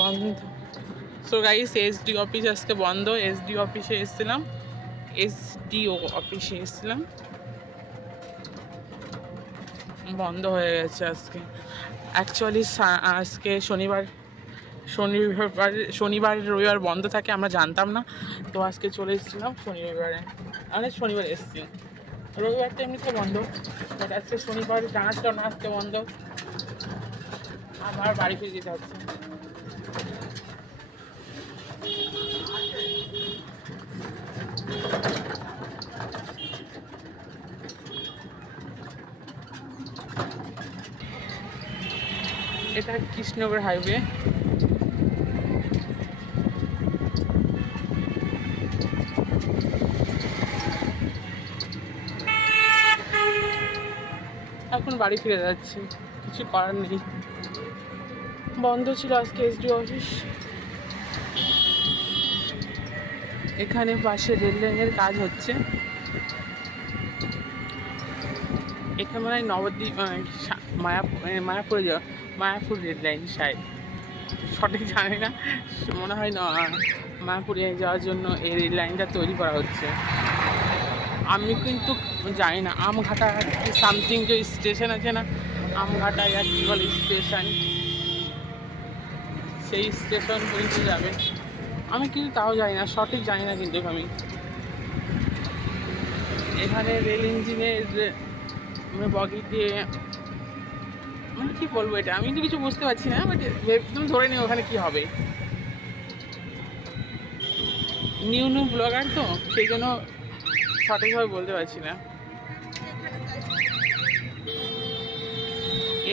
বন্ধ। So guys SD office আজকে বন্ধ। এসডি অফিসে এসেছিলাম। এসডিও অফিসে এসেছিলাম। বন্ধ হয়ে গেছে আজকে। অ্যাকচুয়ালি আজকে শনিবার শনিবার শনিবার, রবিবার বন্ধ থাকে, আমরা জানতাম না। তো আজকে চলে এসেছিলাম শনি রবিবারে শনিবার এসেছি। রবিবারটা এমনিতে বন্ধ। বাট আজকে শনিবার জানাচ্ছিল না আজকে বন্ধ। আমার বাড়ি ফিরে যেতে হচ্ছে। এটা কৃষ্ণনগর হাইওয়ে। এখন বাড়ি ফিরে যাচ্ছি। কিছু করার নেই। বন্ধ ছিল আজকে এসডি অফিস এখানে পাশে রেল লাইনের কাজ হচ্ছে। এখানে মনে নবদ্বীপ মায়াপুর মায়াপুরে যাওয়া মায়াপুর রেল লাইন সাইড সঠিক জানি না, মনে হয় না, মায়াপুরে যাওয়ার জন্য এই রেল লাইনটা তৈরি করা হচ্ছে। আমি কিন্তু জানি না, আমঘাটা সামথিং যে স্টেশন আছে না? আমঘাটা আর কি বলে স্টেশন সেই স্টেশন পর্যন্ত যাবে। আমি কিন্তু তাও জানি না, সঠিক জানি না কিন্তু আমি। এখানে রেল ইঞ্জিনের বগি দিয়ে মানে কি বলব এটা? আমি তো কিছু বুঝতে পারছি না বাট তুমি ধরে নিও ওখানে কি হবে। নিউ নিউ ব্লগার তো, সেই জন্য সঠিকভাবে বলতে পারছি না।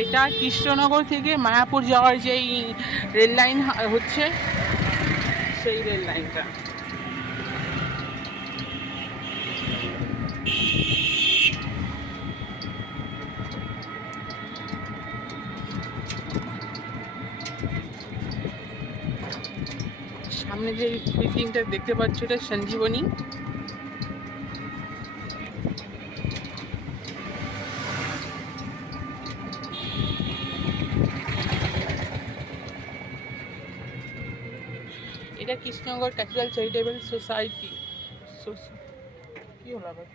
এটা কৃষ্ণনগর থেকে মায়াপুর যাওয়ার যেই রেল লাইন হচ্ছে, সেই রেল লাইনটা। সামনে যে বিল্ডিংটা দেখতে পাচ্ছ, এটা সঞ্জীবনী। এটা কৃষ্ণনগর ক্যাপিটাল চ্যারিটেবল সোসাইটি কি হলো আবার?